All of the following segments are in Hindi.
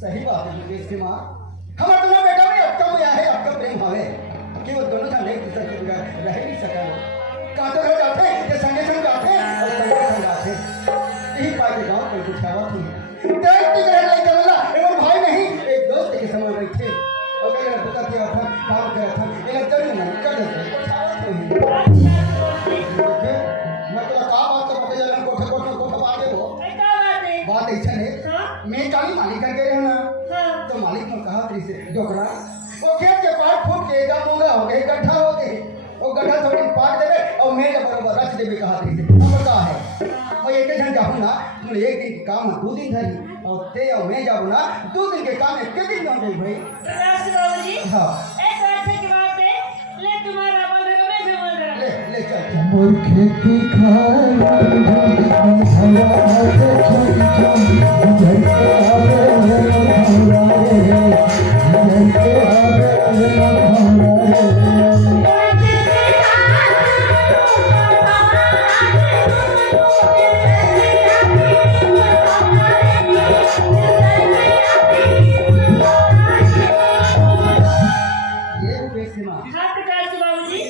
सही बात है इसकी माँ। हमारा दोनों बेटा में अक्का में है, अक्का प्रेम भावे कि वो दोनों था नहीं दूसरे के बगैर रह नहीं सका। कांटे रह जाते ये संगे संग जाते और संगे संग आते यही पाए के गाँव कोई कुछ आवा थी देखती रह नहीं करना एवं भाई नहीं एक दोस्त के समान रही थे और मेरा बुका किया था काम किया था मेरा जरूर नहीं कर देते कुछ आवा थी मैं तो कहा बात तो बता जाना कोठा कोठा कोठा बात है वो बात ऐसा है मैं काली मालिक कर गए ना तो मालिक ने कहा तेरी से डोकरा वो खेत के पाट फूट के एकदम मूंगा हो गए गड्ढा हो गए वो गड्ढा थोड़ी पाट देवे और मैं जब बराबर रख देवे कहा तेरी से अब कहा है मैं एक दिन जाऊँ ना तुम एक दिन काम 2 दिन धरी और ते और मैं जाऊँ ना 2 दिन के काम में कितने दिन हो भाई बाबूजी हाँ ऐसा अच्छे की बात है ले तुम्हारा बंधन में जमा करा ले चल मोर खेती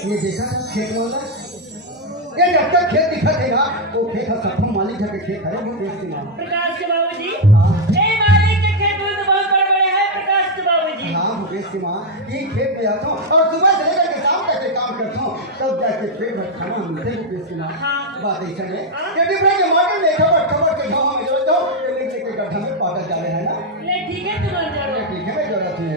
ये देखा खेत वाला ये जब तक खेत दिखा देगा वो खेत है सब मालिक है खेत है वो देश के नाम प्रकाश के बाबूजी ए मालिक के खेत में तो बहुत बड़े हैं प्रकाश के बाबूजी हां भूपेश की मां ये खेत में आता हूं और सुबह से लेकर के शाम तक काम करता हूं तब जाके पेट भर खाना मिलता है भूपेश की मां बात ऐसा है ये डिब्बे के मॉडल में खबर के गांव में जो तो ये लेके के गड्ढा में पागल जा रहे हैं ना ले ठीक है तुम अंदर ठीक है मैं जरूरत है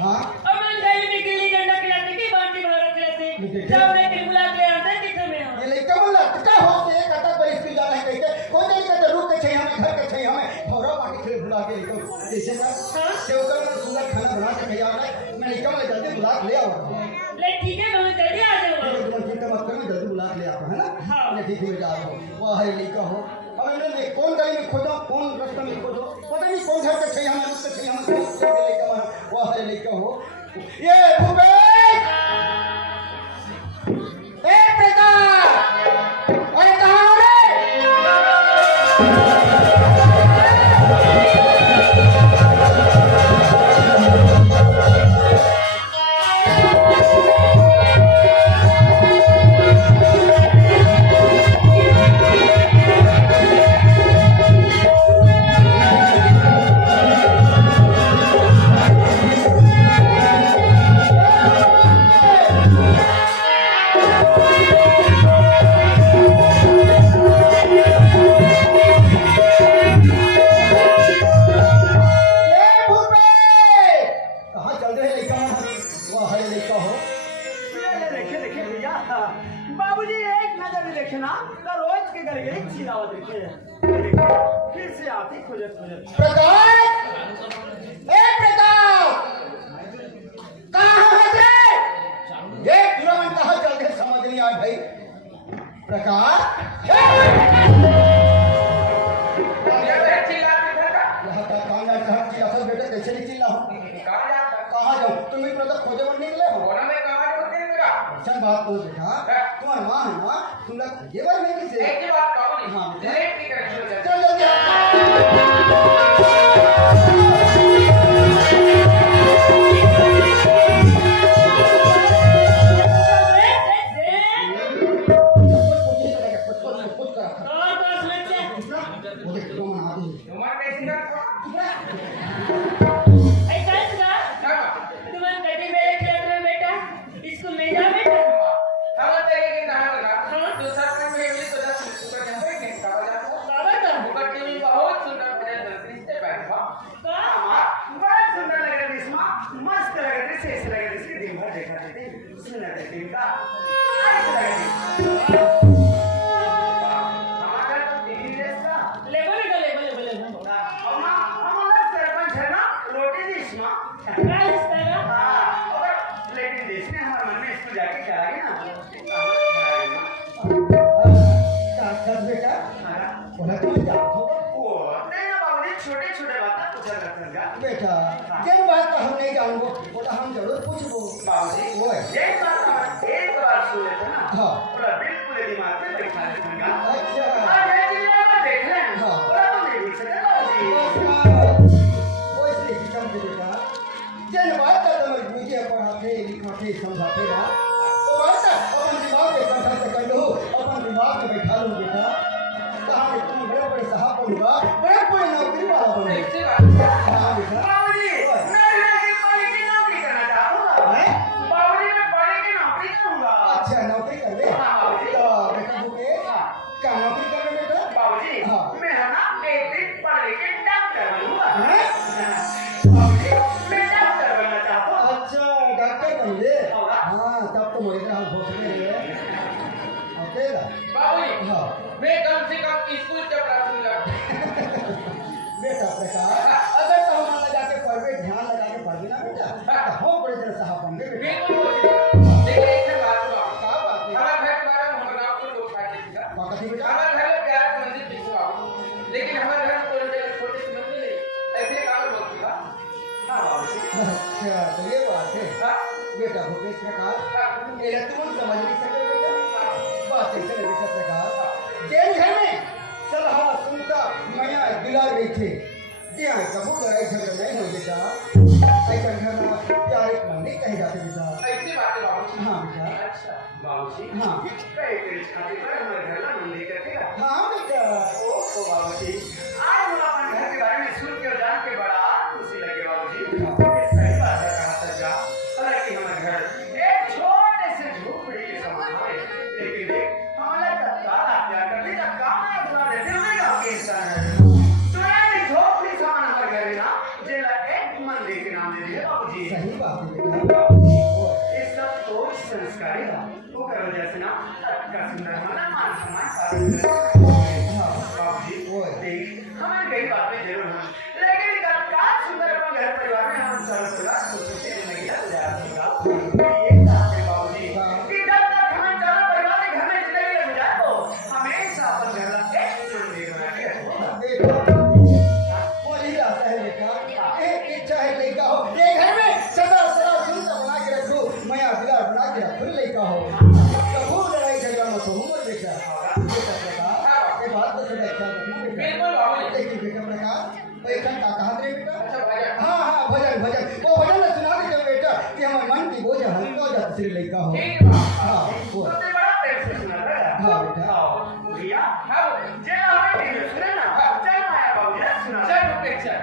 हाँ। और मैं गली में गिल्ली डंडा खिलाते की बांटी मारो खिलाते जब मैं के बुला के आते किथे में ये लइका मन लटका हो के कटा पर स्कूल जा रहे कह के कोई नहीं कहते रुक के छै हमें घर के छै हमें थोड़ा बाकी खेल भुला के लेको जैसे ना सेवकर में सुंदर खाना बना के तैयार है मैं लइका में जल्दी बुला के ले आऊं ले ठीक है मैं जल्दी आ जाऊंगा तुम चिंता मत करो जल्दी बुला के ले आता है ना हाँ। मैं ठीक हो जा रहा हूं वाह है लइका हो अब मैंने कौन गली में खोजो कौन रास्ता में खोजो पता नहीं कौन घर के छै हमें रुक के छै हमें लइका मन वाह है लइका हो ये भूपेश ए प्रताप अरे कहां हो रे बाबूजी एक नजर में देखे ना तो रोज के घर गई चिरावा देखे फिर से आती खोजत खोजत प्रकाश ए प्रकाश कहां है रे ये तुरंत कहां चल गए समझ नहीं आया भाई प्रकाश यहाँ का कांगा कहाँ की असल बेटा कैसे नहीं चिल्ला हूँ कहाँ जाऊँ तुम भी मतलब खोजे बन निकले हो ऐसा बात तो देखा तुम्हारी माँ है ना तुम लोग ये बार नहीं किसे हाँ चल जल्दी मस्त लग रही शेष लग रही इसके दिन भर देखा देते सुन रहे थे का हमारा तो दिल्ली देशा लेवल हमारा सरपंच है ना रोटी देशमा क्या रिश्ता हाँ और लेकिन देश ने हमारे मन में इसको जाके कराएंगे ना बेटा बोला तुम जाओ वो नहीं ना बाबूजी छोटे छोटे बातें पूछा करते हैं बेटा जिन बात का हम नहीं जानबो बोला हम जरूर पूछबो बाबूजी वो है ये बात हम एक बार सुन लेते ना हाँ पूरा बिल्कुल दिमाग में बैठा लेते हैं अच्छा आज ये जिले में देख लें हाँ। पूरा तो नहीं देख सकते बाबूजी वो इसलिए कि कम से बेटा जिन बात का तुम मुझे पढ़ाते लिखाते समझाते ना वो बात अपन दिमाग में कंठा से कर लो अपन दिमाग में बैठा लो बेटा कहाँ पे तुम बड़े बड़े साहब बनूंगा बड़े बड़े नौकरी वाला बनूंगा हाँ बेटा बाबूजी मैं लड़की वाली की नौकरी करना चाहूँगा हैं? बाबूजी मैं बड़े की नौकरी करूँगा अच्छा नौकरी कर ले हाँ, बाबूजी। तो बेटा भूखे क्या नौकरी कर ले बेटा बाबूजी हाँ। मैं है ना एक दिन पढ़ के डॉक्टर बनूँगा हैं? बाबूजी मैं डॉक्टर बनना चाहता हूँ अच्छा डॉक्टर बन ले होगा। हाँ तब तो मुझे हम भोसले हैं अकेला बाबूजी हाँ मैं कम से कम स्कूल चल रहा हूँ बेटा प्रकाश अगर तो हम लगा के पढ़वे ध्यान लगा के पढ़वे ना बेटा तो हम बड़े तरह साहब बन गए बेटा बिल्कुल लेकिन एक बात सुनो क्या बात है हमारे घर के बारे में हम आपको लोग खाते थे बात है बेटा हमारे घर में प्यार मंदिर पिछुआ लेकिन हमारे घर में छोटे से मंदिर नहीं ऐसे काम होती है हाँ बाबूजी अच्छा तो ये बात है हाँ बेटा भूपेश प्रकाश ये तुम समझ नहीं सके बेटा बात ऐसे है बेटा प्रकाश जेल घर में सलाह सुनता मैया दिला रही थी यहाँ कबू लड़ाई झगड़ा नहीं हो बेटा ऐसा घर में प्यार एक मंदिर कहे जाते बेटा ऐसी बात है बाबूजी हाँ बेटा अच्छा बाबूजी हाँ कई कई खाते पर हमारे घर ना मंदिर करके हाँ बेटा ओ तो बाबूजी आज हम अपने घर के बारे में सुन के जान के बड़ा खुशी लगे बाबूजी ये सही बात है कहा था जा हालांकि हमारे घर एक छोटे से झोपड़ी के समान है लेकिन देख हमारा तत्काल हत्या करने का काम है बुला देते हुए गाँव के इंसान है तो यार झोपड़ी समान हमारे घर है ना जेला एक मंदिर के नाम दे नहीं है बाबूजी। सही बात है बेटा। ये सब तो संस्कार है। वो करो जैसे ना का सुंदर हमारा मान सम्मान बाबूजी। देख हमारे कई बातें जरूर हैं, लेकिन का सुंदर अपने घर परिवार में हम सर्व सदा खुशी से जिंदगी गुजार सकेगा। ये चाहते बाबूजी कि जब तक हम चारों परिवार के घर में जिंदगी गुजार हो, हमेशा अपन घर का एक मंदिर बना के रखो। वही आता है बेटा। एक इच्छा है लड़का हो, ये घर में सदा सदा सुंदर बना के रखो, माया दिलार बना के रखो लड़का हो। कबूल लड़ाई झगड़ा मत हो मत बेटा। बेटा प्रकाश ये बात तो सदा ख्याल रखना बेटा। बिल्कुल बाबूजी। लेकिन बेटा प्रकाश पैसा का कहाँ रे बेटा? अच्छा भजन। हाँ भजन भजन वो भजन में सुना दीजिए बेटा कि हमारे मन की बोझ हल्का हो जाता श्री लड़का हो। ठीक है बाबू। हाँ वो सबसे बड़ा प्रेम से सुना था। हाँ बेटा। भैया हाँ जे हमें नहीं सुने ना चल आया बाबूजी सुना। चल प्रेक्षक।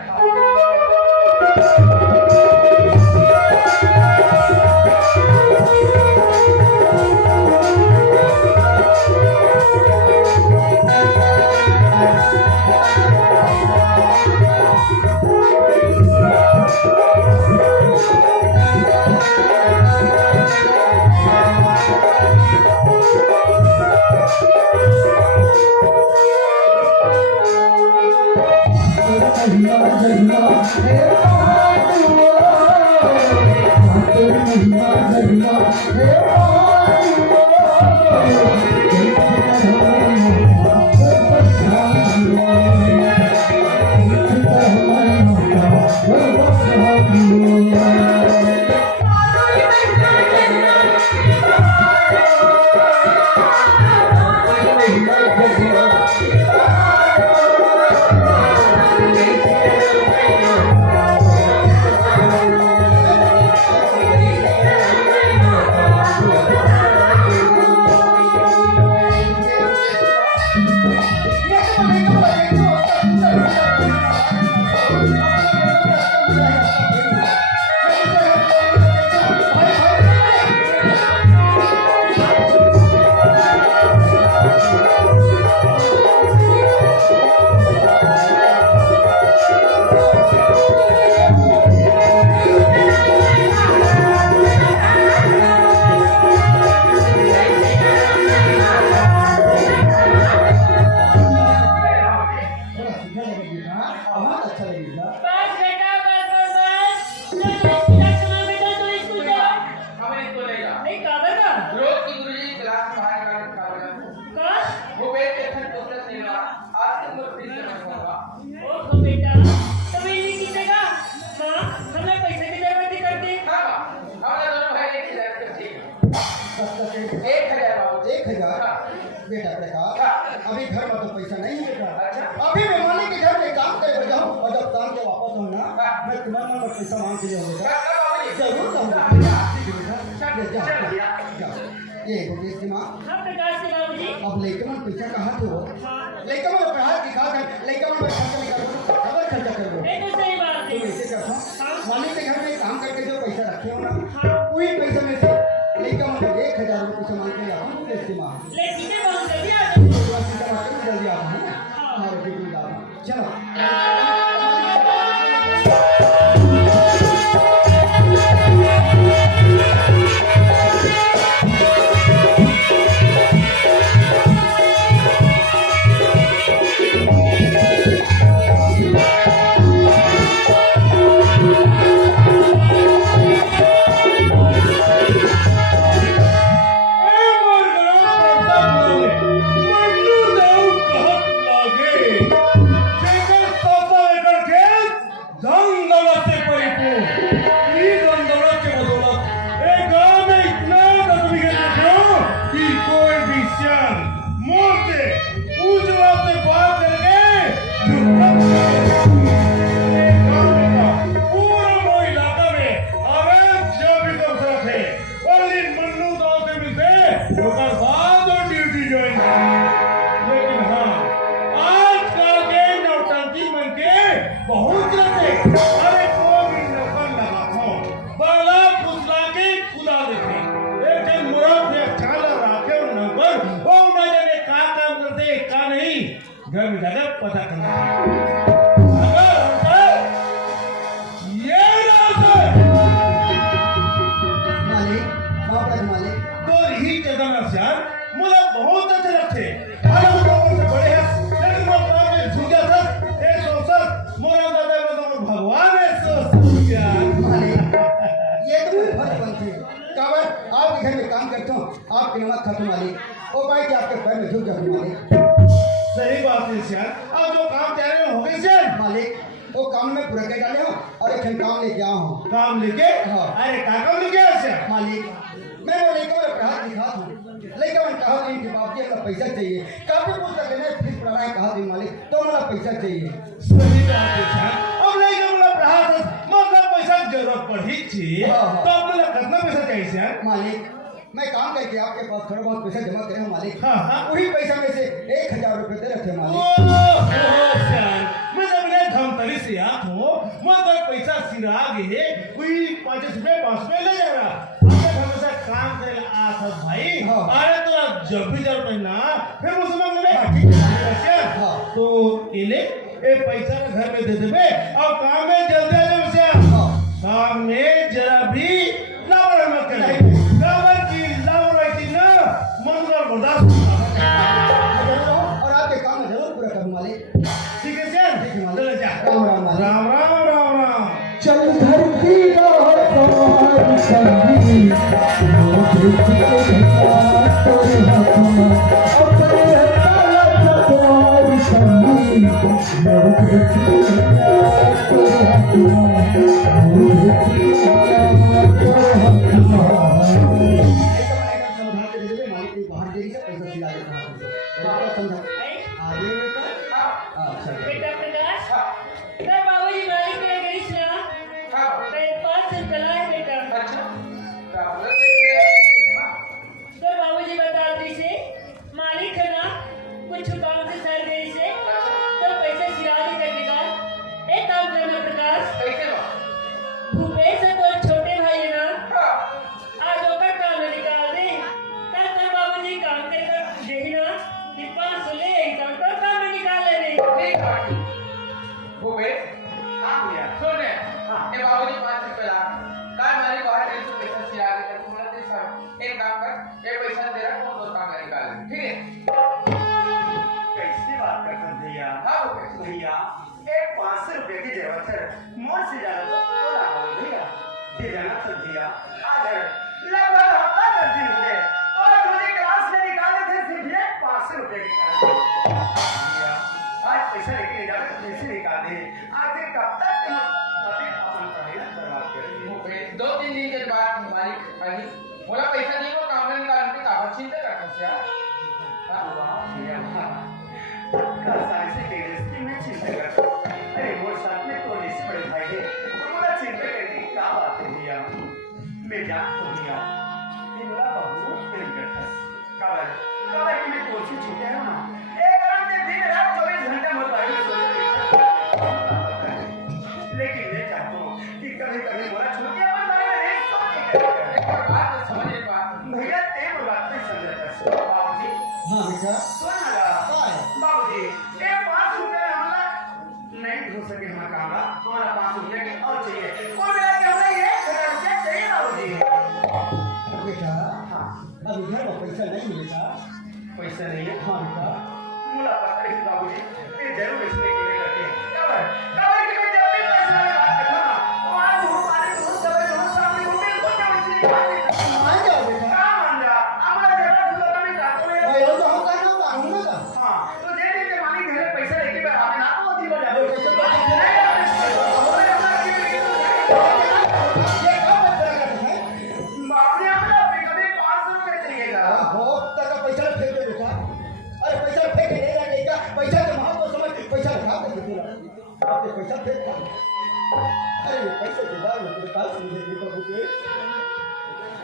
बेटा प्रकाश अभी घर में तो पैसा नहीं है बेटा। अभी मैं मालिक के घर में काम कर जाऊँ और जब काम के वापस हूँ ना मैं तुम्हारे मन में पैसा मांग के जाऊँगा। जरूर कहूँगा। ये गोपेश की माँ अब लेके मन पैसा कहाँ थे? लेके मन प्रहार की खा कर लेके मन खर्चा नहीं करो, खबर खर्चा करो। तुम ऐसे करता मालिक के घर में काम करके जो पैसा रखे हो ना वही पैसे में से लेके मन 1000 रुपये पैसा मांग के जाऊँ गोपेश की माँ। जल्दी आता है ना चलो। घर में जाकर पता करना। मुझे बहुत अच्छे लगते खाना लोगों से बड़े हैं लेकिन मैं काम में झुक गया था एक अवसर मोरा दादा मतलब भगवान है सो मालिक ये तो मेरे फर्ज बनती है काबर आपके घर में काम करता हूँ आपकी नमक खत्म मालिक वो भाई कि आपके पैर में झुक जाती मालिक सही बात है श्याम अब जो काम कह रहे हो गए श्याम मालिक वो काम में पूरा कर डाले हो और एक काम लेके आया हूँ काम लेके हाँ। अरे का काम लेके आया श्याम मालिक मैं वो लेकर प्रहार दिखा था लेकिन मैंने कहा नहीं कि बाप जी हमें पैसा चाहिए काफी पुस्तक लेने फीस पढ़ाना है कहा नहीं मालिक तो हमारा पैसा चाहिए सही बात है श्याम अब नहीं जब मतलब रहा था मतलब पैसा की जरूरत पड़ी थी हाँ, हाँ। तो अब मतलब कितना पैसा चाहिए श्याम मालिक मैं काम करके आपके पास थोड़ा बहुत पैसा जमा करे हूँ मालिक हाँ, हाँ। वही पैसा में से 1000 रुपए दे रखे मालिक मैं जब मैं धमतरी से आत हूँ मतलब पैसा सिरा गए कोई 5 रुपए 5 रुपए ले जा रहा हमेशा काम करे आत है भाई हाँ। अरे तो जब भी जरूरत है ना फिर उस समय मिले हाँ। तो इले ए पैसा घर में दे देवे और काम में जल्दी आ जाओ श्याम हाँ। काम में जरा भी लापरवाही मत करे काबर की लापरवाही ना मन का बर्दाश्त और आपके काम में जरूर पूरा करूँ मालिक ठीक है श्याम चलो जा राम राम मालिक राम राम राम राम चल धरती और तुम्हारी संगी मोदी के तोरे हथमा अपने ताला तुम्हारी संगी मोदी के तोरे हथमा मोदी के तोरे हथमा मालिक को बाहर देरी से पैसा सिला देता हूँ समझा आगे अच्छा बेटा प्रकाश मैं बाबूजी मालिक के गई सुना मैं 500 कला है बेटा तो बाबूजी बताती से मालिक है ना कुछ काम से सर गई से तो पैसा सिरानी करने का एक काम करना प्रकाश भूपेश है तो छोटे भाई है ना आज होकर काम निकाल दे कल तक बाबूजी काम करके देखना कि 500 ले आई तो काम निकाल लेने कैसी बात करते हैं भैया भैया एक 500 रुपए की जरूरत है मोर से ज्यादा तो थोड़ा हो भैया ये जाना तो भैया आज लगभग हफ्ता 10 दिन हो गए और मुझे क्लास में निकाले थे सिर्फ ये 500 रुपए की भैया आज पैसा लेके जाकर पैसे निकाल दे आखिर कब तक तुम अपने अपन पढ़ाई बर्बाद करेंगे 2-3 दिन के बाद मालिक आई बोला पैसा नहीं वो काम में निकालने की काफी चिंता करता है यार भैया सारे से केस की मैं चिंता करता हूं अरे वो साथ में तो नहीं बड़े भाई है तुम्हारा चिंता करने की क्या बात है भैया मैं जान तो भैया ये बोला बहुत प्रेम करता है काबर की मैं कोशिश छूटे है ना एक काम में दिन रात 24 घंटे मोबाइल में सोचते लेकिन मैं चाहता हूं कि कभी कभी बोला छूटे अपन बारे में नहीं सोचे बात तो समझ एक बात भैया ते बात नहीं समझता बाबूजी हाँ बेटा सुना बाबूजी ये 5 रुपए हमला नहीं हो सके हमारा काम हमारा 5 रुपए की और चाहिए और मेरा क्या हमें ये 1000 रुपए चाहिए बाबूजी बेटा हाँ अब इधर वो पैसा नहीं मिलेगा पैसा नहीं है हाँ बेटा मुला पता है बाबूजी ये जरूर इसने के लिए करते हैं कबर कि मैं जब भी पैसा वाली बात करता ना तो आज हमारे दोस्त सब दोस्त सामने को बिल्कुल जब इसने मान जाओ बेटा क्या मान जा हमारा जगह सुधा का भी जातो है भाई वो तो हम करना होगा हम ना का हाँ तो जे दिन के मालिक घर में पैसा लेके बैठा है ना तो दी बजा वो कैसे बात नहीं है ये कब बचेगा है बाबूजी हमें कभी 500 रुपए चाहिएगा हो तक पैसा फेंक दे बेटा अरे पैसा फेंक नहीं लगेगा पैसा के महत्व समझ पैसा रखा के देना आपने पैसा फेंक अरे पैसे के बाद में तेरे पास मुझे बेटा बुके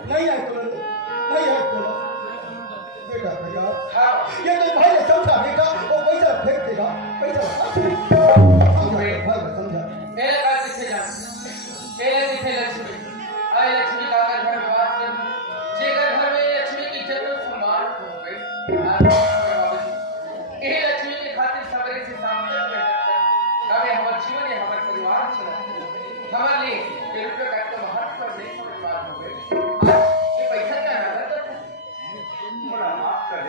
नहीं है तो नहीं है तो बेटा भैया ये तो भाई ने समझा बेटा वो पैसा फेंक देगा पैसा भाई समझा मेरे पास किथे जा मेरे किथे लक्ष्मी आए लक्ष्मी का घर में वास कर जे घर में लक्ष्मी की इज्जत और सम्मान हो गई बाबूजी ये लक्ष्मी के खातिर सबरे से सामने बैठकर कभी हमारे जीवन या हमारे परिवार चला हमारे लिए ये रुपये का तो महत्व नहीं समझ बात हो गई ये पैसा क्या है मुला माफ कर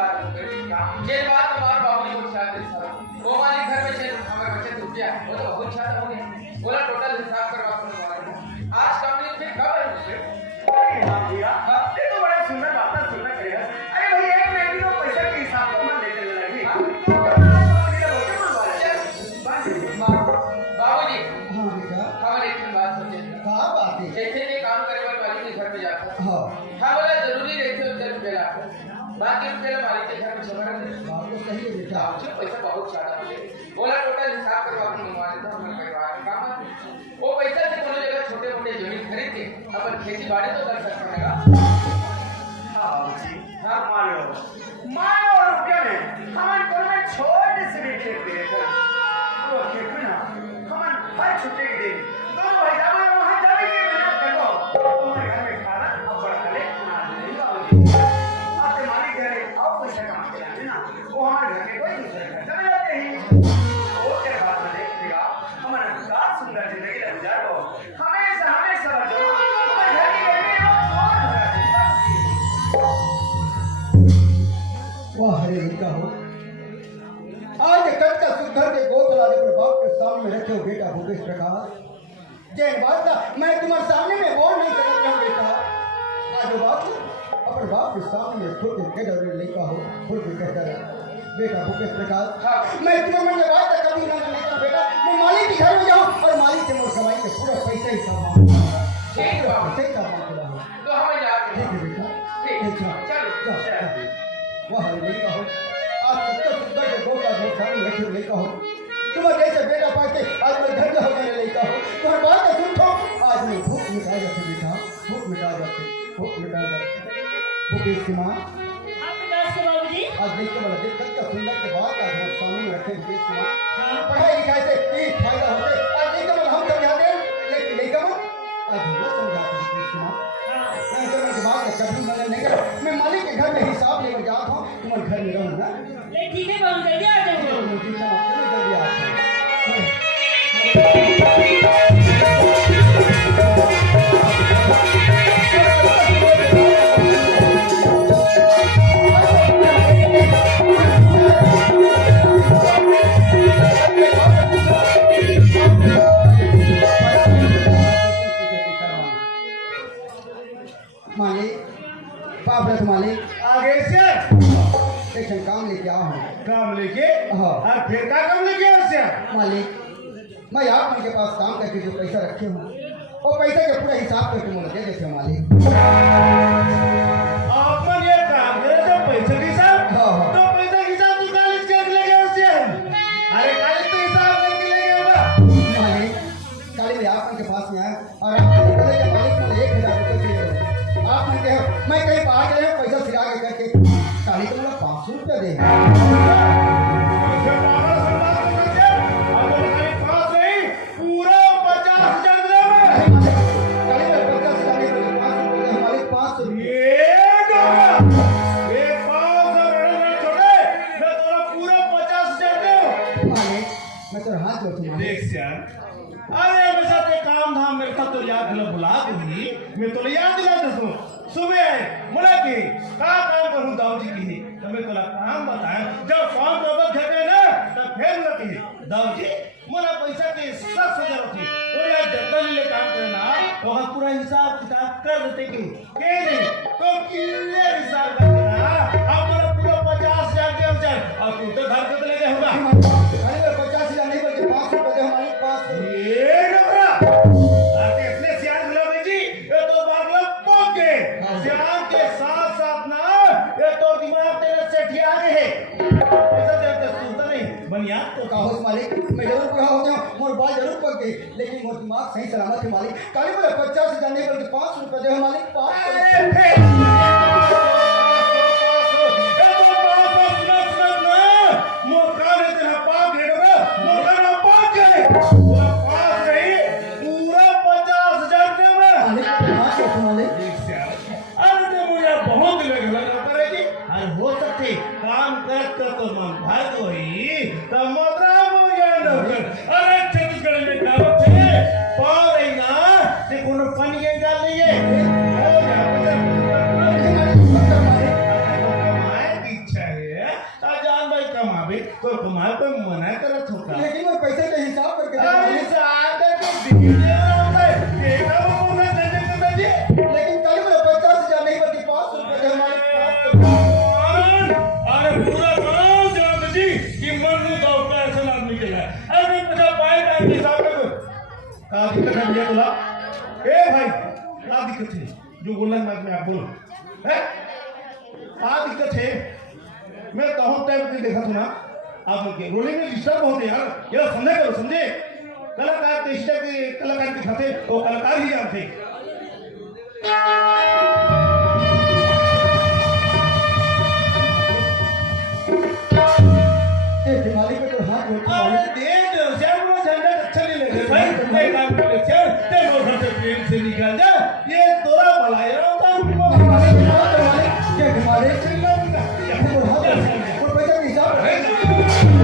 बात हो गई जे बात हमारे बाबूजी को चाहते सारा वो हमारे घर में चल हमारे बच्चे रुक गया वो तो बहुत चाहता हो गया बोला टोटल हिसाब करवा कर आज काम नहीं फिर कब है अरे हाँ भैया ये तो बड़ा सुंदर बात सुनना करेगा। अरे भाई एक महीने को पैसा के हिसाब को मान लेते लगे बाबूजी हाँ बेटा हमारे एक बात समझे कहाँ बात है जैसे ये काम करे वाले मालिक के घर में जाता हाँ हाँ बोला जरूरी रहते उधर रुपये लाख बाकी रुपये मालिक के घर में जमा रहते बात तो सही है बेटा जो पैसा बहुत ज्यादा मुझे बोला टोटल हिसाब करवा के मंगवा देता हूँ परिवार का काम वो पैसा से कोनो जगह छोटे मोटे जमीन खरीद के अपन खेती बाड़ी तो कर सकते हैं हाँ बाबूजी हाँ मान लो और क्या है हमारे घर में छोटे से भी खेत दे थे वो खेत में ना हमारे हर छुट्टी के दिन दोनों भाई जाओ वहाँ जाने के मेहनत कर दो तुम्हारे घर में खाना अब बड़ा कले नहीं बाबूजी आपके मालिक घर है आप पैसा कमा के लाते ना वो हमारे घर के कोई दूसरे घर चले जाते हैं वो तेरे बात में देखिएगा हमारा विकास सुंदर जिंदगी लग जाए वो हमेशा हमेशा बचो हमारे घर की बेटी और वाह हरे इनका हो आज कट का सुधर के गोद लाने पर बाप के सामने रखे हो बेटा भूपेश प्रकाश जय बात था मैं तुम्हारे सामने में बोल नहीं सकता हूँ बेटा आज वो बात अपने बाप के सामने में खुद के डर लेका हो खुद के कहता रहा बेटा भूपेश प्रकाश मैं तुम्हारे मन में बात कभी ना लेता बेटा मैं मालिक के घर में जाऊँ और मालिक से मुझे कमाई के पूरा पैसा ही सामान ठीक है बाबू पैसा ही सामान चला तो हमें जाते ठीक हैं है बेटा ठीक चलो चलो वह नहीं कहो आज तक सुंदर के दो का घर सामने रखे नहीं कहो तुम्हें जैसे बेटा पाके आज मैं घर हो गए नहीं कहो तुम्हारी बात तो सुन थो आज मैं भूख मिटा जाते बेटा भूख मिटा जाते भूपेश की माँ आप प्रकाश के बाबूजी आज देख के बोला देख का सुंदर के बाद आज हमारे सामने में रखे भूपेश की माँ पढ़ाई लिखाई से ये फायदा होते आज देख के बोला हम समझाते लेकिन नहीं कहो आज हम लोग समझाते भूपेश की माँ मैं तो बात कभी मदद नहीं कर मैं मालिक के घर में हिसाब लेकर जाता हूँ तुम्हारे घर में रहूँ ना ठीक है बाबू जल्दी आ जाओ जल्दी आता मालिक बाप रथ मालिक आगे से एक काम लेके आओ हूँ काम लेके हाँ। और फिर का काम लेके आओ से मालिक मैं आप उनके पास काम करके जो पैसा रखे हूँ वो पैसे का पूरा हिसाब करके मुझे दे देते हो मालिक अपन ये काम करे तो पैसे के हिसाब हाँ, हाँ। तो पैसे के हिसाब तू कॉलेज के लेके आओ से अरे कॉलेज तो हिसाब करके लेके आओ मालिक काली मैं आप उनके पास में आया और आप मुझे बोले कि मालिक मुझे 1000 रुपये चाहिए आप मैं कहे मैं कहीं बाहर गए पैसा सिरा के करके काली को मुझे 500 रुपया दे पैसे पागल संभाल के दे अब तो खाली 5 नहीं पूरा 50,000 दे काली में 50,000 नहीं बोले 500 रुपये हमारे 500 रुपये ये ये 500 रुपये छोड़े मैं तोरा पूरा 50,000 दे मालिक मैं तो हाथ जोड़ता हूँ देख यार अरे हमेशा ते काम धाम मेरे साथ तो याद दिला बुला दूंगी मैं तो याद दिला दूँ सुबह बोला कि का काम करूँ दाऊ जी की तो मैं तोला काम बताया जब शाम को वक्त घटे ना तब फिर बोला कि दाऊ जी मोला पैसा के सख्त जरूरत थी तो यार जतन ले काम करना तो हम पूरा हिसाब किताब कर देते कि नहीं तो क्लियर हिसाब करके ना अब मोला पूरा 50,000 दे जाए और तू तो घर के ले गए होगा अरे 50,000 नहीं बल्कि 500 रुपये हमारे 500 ये डबरा आते इसलिए सियार गुलाम जी ये तो बागला पक गए सियार के साथ साथ ना ये तो दिमाग तेरे सेठिया रहे ऐसा देखते सुनता नहीं बनिया तो काहो मालिक मैं जरूर पूरा हो गया मोर बाल जरूर पक गई लेकिन मोर दिमाग सही सलामत है मालिक काली बोले 50,000 नहीं बल्कि 500 रुपये दे मालिक 500 अरे फिर काम करत कर तो मन भाग होई त मोदरा हो गया नौकर अरे छत्तीसगढ़ में कहावत है पाव नहीं ना ते कोनो पानी के डाल नहीं है हो जा कमाए की इच्छा है बे तो कमाल पे मना करत होता लेकिन वो पैसे के हिसाब करके दे अरे मालिक। सादा तो दीजिए होता है देखा वो ना दे तो जी लेकिन कल में 50,000 नहीं बल्कि 500 रुपए दे मालिक। अरे पूरा गांव जानत जी कि मनु तो पैसा ना निकला अरे पता पाए का हिसाब कर का दिक्कत है भैया बोला ए भाई का दिक्कत है जो बोलना मैं आप बोलो है का दिक्कत है मैं कहूँ टाइम पे देखा था ना आप लोग के रोलिंग में डिस्टर्ब होते यार ये समझे करो समझे कलाकार के स्टेप के कलाकार के खाते वो कलाकार ही जानते ए मालिक पे तो हाथ जोड़ता अरे मालिक। दे दो जब वो झंडा अच्छा नहीं लगे भाई तुम्हें काम कर ले चल ते वो घर से प्रेम से निकल जा ये तोरा भलाई होता मालिक हाथ दे मालिक के मालिक वो हाथ दे वो पैसे के हिसाब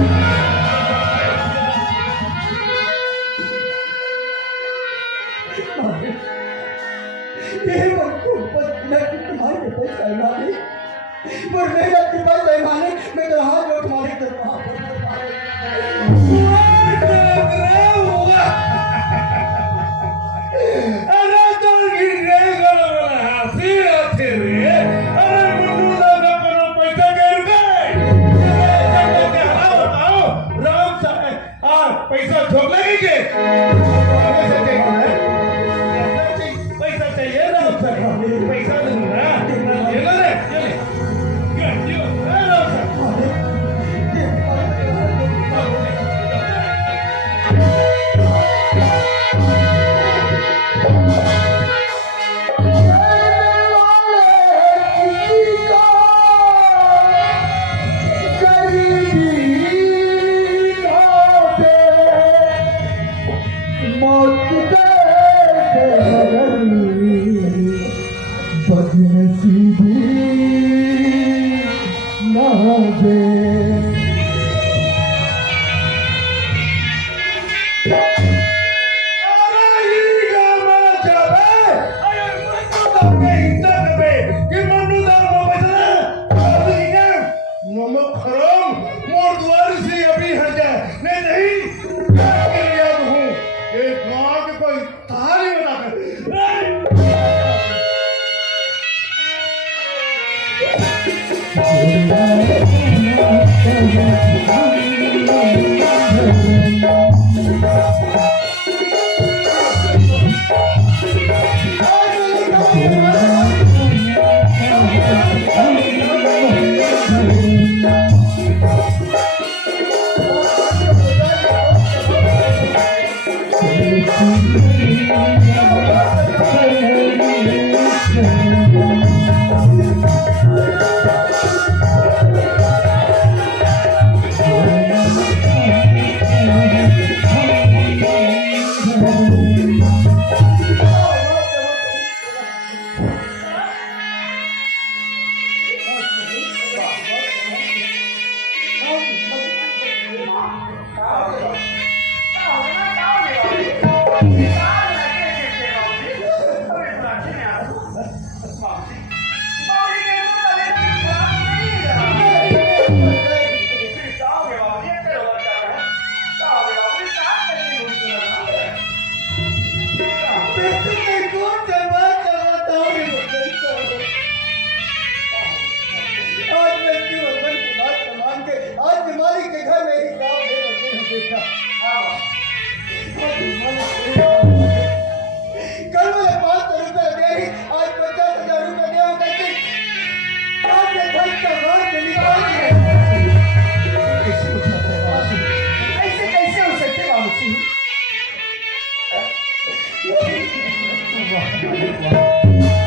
ये तुम्हारे पैसा है मालिक वो मेरा पैसा है मालिक मैं तो हाथ जोड़ मालिक तो अरे तो गिरे गलो वाला हाथी आते रे अरे मुन्नू लगा करो पैसा के रुपए बताओ राम साहब पैसा ठोक लगेंगे पैसा चाहिए राम साहब पैसा दूंगा ये ले ये राम साहब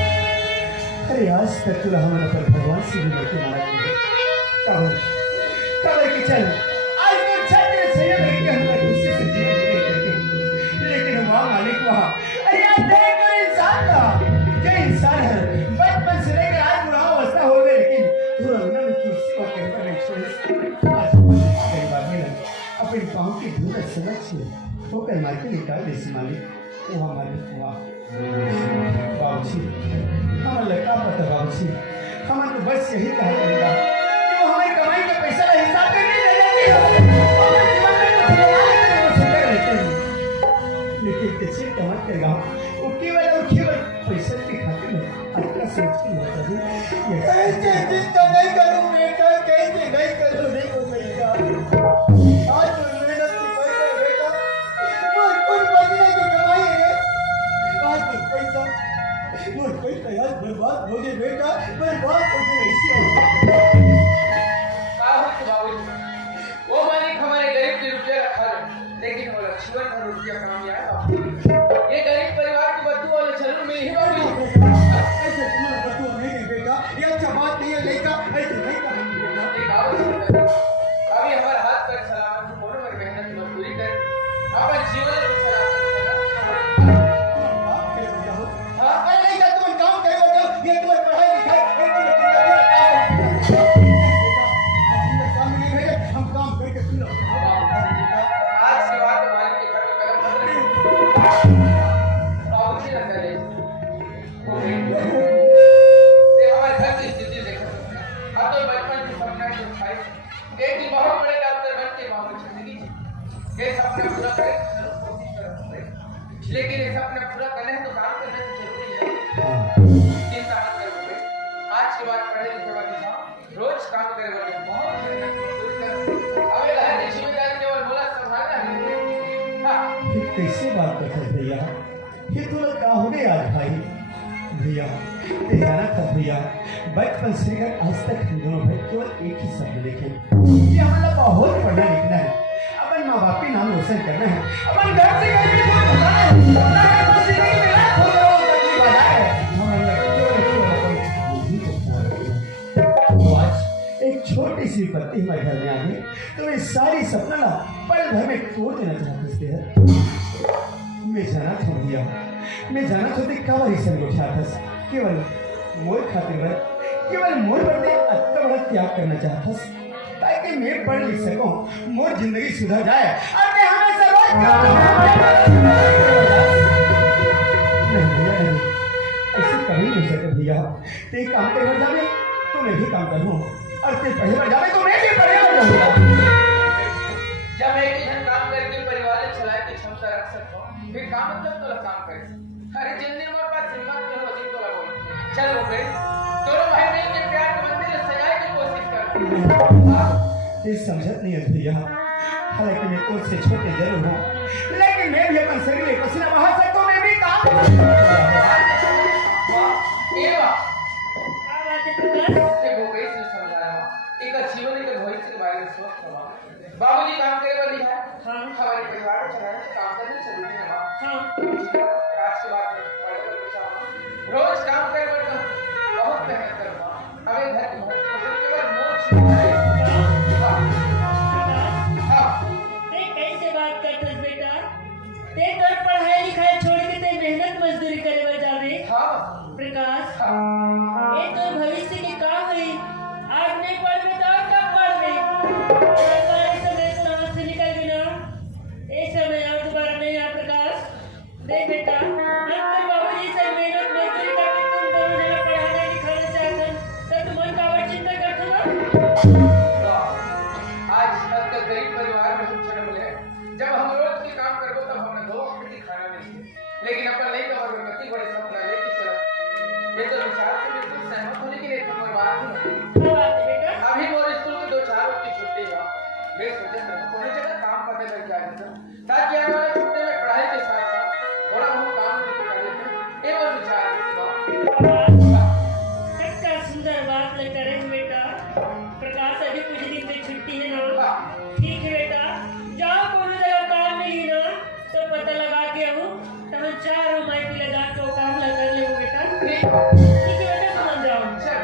अरे आज तक तुला हमारा पर भगवान से भी नहीं मारा काबर काबर के चल आज तो छत्र से लगी हम दूसरे से जीवन नहीं करते लेकिन वहाँ मालिक वहाँ अरे आज देख कर इंसान का जो इंसान है बचपन से लेकर आज बुढ़ा अवस्था हो गए लेकिन तू रंगना में किसी को कहता नहीं छोड़ आज कई बार मिला अपने पाँव की धूल समझ से ठोकर मार के निकाल दे मालिक वहाँ मालिक वहाँ बाबूजी हमारा लड़का पता बाबूजी हमारे तो बस यही कहा करेगा कि वो हमें कमाई का पैसा का हिसाब करने नहीं देगा करेगा वो केवल पैसे की खातिर है अपना सोचती होता है ये कैसे चिंता नहीं करूं बेटा कैसे नहीं करूं नहीं वो बेटा आज तो मेहनत की पैसा बेटा मोर कुछ बचने की कमाई है आज तो पैसा मोर पैसा आज बर्बाद हो गए बेटा बर्बाद हो गए ऐसे बाबूजी वो मालिक हमारे गरीब के रुपये रखा है लेकिन हमारा जीवन भर रुपया काम आया ये गरीब परिवार की बच्चों वाले जरूर मिली है बाबूजी ऐसे तुम्हारा बच्चों नहीं है बेटा ये अच्छा बात नहीं है लड़का ऐसे नहीं करना बेटा एक बाबूजी अभी हमारा हाथ पैर सलामत हो मोनो में मेहनत मजदूरी कर अपन जीवन को सलामत हाँ नहीं कर तुम काम करो ये तुम्हारी पढ़ाई लिखाई काम नहीं है हम काम करके सुनो आज की बात मालिक के घर में कदम रख रहे बाबूजी ना करे ये हमारे घर की स्थिति देखो अब तो बचपन की सपना जो खाई एक दिन बहुत बड़े डॉक्टर बन के बाबू जिंदगी जी ये सपना पूरा करे जरूर कोशिश करो लेकिन ये सपना पूरा करने है तो काम करना तो जरूरी है चिंता मत करो भाई आज के बाद पढ़े लिखे वाले साहब रोज काम करे वाले बहुत मेहनत मजदूरी कर हमें घर की जिम्मेदारी केवल बोला संभालना है हाँ ये कैसे बात करते भैया ये तो क्या हो गया आज भाई भैया ये जाना था भैया बचपन से लेकर आज तक हम दोनों भाई केवल एक ही शब्द लिखे ये हमारा बहुत पढ़ना लिखना है अपन माँ बाप की नाम रोशन करना है अपन घर से कहीं भी दूर होना है ना है तो जिंदगी में लाख हो जाओ तकलीफ आ जाए तो आज एक छोटी सी पत्ती हमारे घर में आ गई तो ये सारी सपना ना पल भर में तोड़ देना चाहते हैं मैं जाना था भैया मैं जाना चाहते कावरी से उठा था केवल मोर खातिर केवल मोर बदले अत्ता बड़ा त्याग करना चाहता ताकि मैं पढ़ लिख सकूं मोर जिंदगी सुधर जाए और मैं हमेशा रोज नहीं भैया नहीं ऐसे कभी नहीं सके भैया ते काम पे बढ़ जावे तो मैं भी काम करूं और ते पढ़े बढ़ जावे तो मैं भी पढ़े बढ़ जाऊंगा जब एक ही जन काम करके परिवार चलाए की क्षमता रख सकता हूँ फिर काम मतलब तो काम करे अरे जिंदगी में पास हिम्मत नहीं होती तो लगो चलो भाई दोनों भाई मिल के प्यार के मंदिर सजाए की कोशिश कर ये समझत नहीं है भैया हालांकि मैं तो से छोटे जरूर हूँ लेकिन मैं भी अपन शरीर ले पसीना बहा सकता हूँ मैं भी काम ये बात क्या बात है प्रकाश से वो कैसे समझा रहा हूँ एक जीवन के भविष्य के बारे में सोच रहा हूँ बाबूजी काम करे वाली है हाँ हमारे परिवार को चलाना तो काम करना जरूरी है माँ हाँ आज के बाद रोज काम करे बट बहुत मेहनत कर हमें घर की केवल मोच हाँ ते कैसे बात करतस बेटा ते तोर पढ़ाई लिखाई छोड़ के ते मेहनत मजदूरी करे बर जावे हाँ प्रकाश ये तो भविष्य के काम है आज नहीं पढ़ में तो और कब पढ़ में सरकारी समय तो हाथ से निकल गया ये समय और दोबारा नहीं आ प्रकाश देख बेटा हम तो बाबूजी से मेहनत मजदूरी करके तुम दोनों जने पढ़ाना लिखाना चाहते तो तुम मन का और चिंता करते हो आज तक के गरीब परिवार में कुछ न मिले जब हम रोज के काम करबो तब हमें दो वक्त की खाना मिलती लेकिन अपन नहीं तो और गति बड़े सपना लेके चला ये तो विचार से बिल्कुल सहमत होने की नहीं तुम्हारी बात नहीं क्या बात है बेटा अभी मोर स्कूल के 2-4 रोज की छुट्टी है मैं सोचे थे कोई जगह काम पते लग जाए ताकि आने वाले छुट्टी में पढ़ाई के साथ साथ थोड़ा बहुत काम भी कर लेते एक और विचार कितना सुंदर बात लगता है बेटा प्रकाश अभी कुछ दिन से छुट्टी है ना ठीक है बेटा जाओ कोनो जगह काम मिली ना तो पता लगा के आओ तो हम चारों माइक लगा के वो काम लगा ले बेटा ठीक है बेटा तुम जाओ चल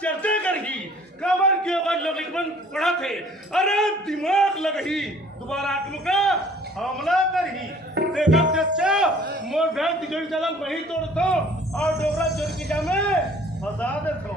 चर्चा करही कबर के ओकर लोग लिखबन पढ़ा थे अरे दिमाग लगही दोबारा आत्मका हमला करही देखा चचा मोर भैंस तिजोरी चलन वही तोड़तो और डोगरा चोर की जामे फंसा देतो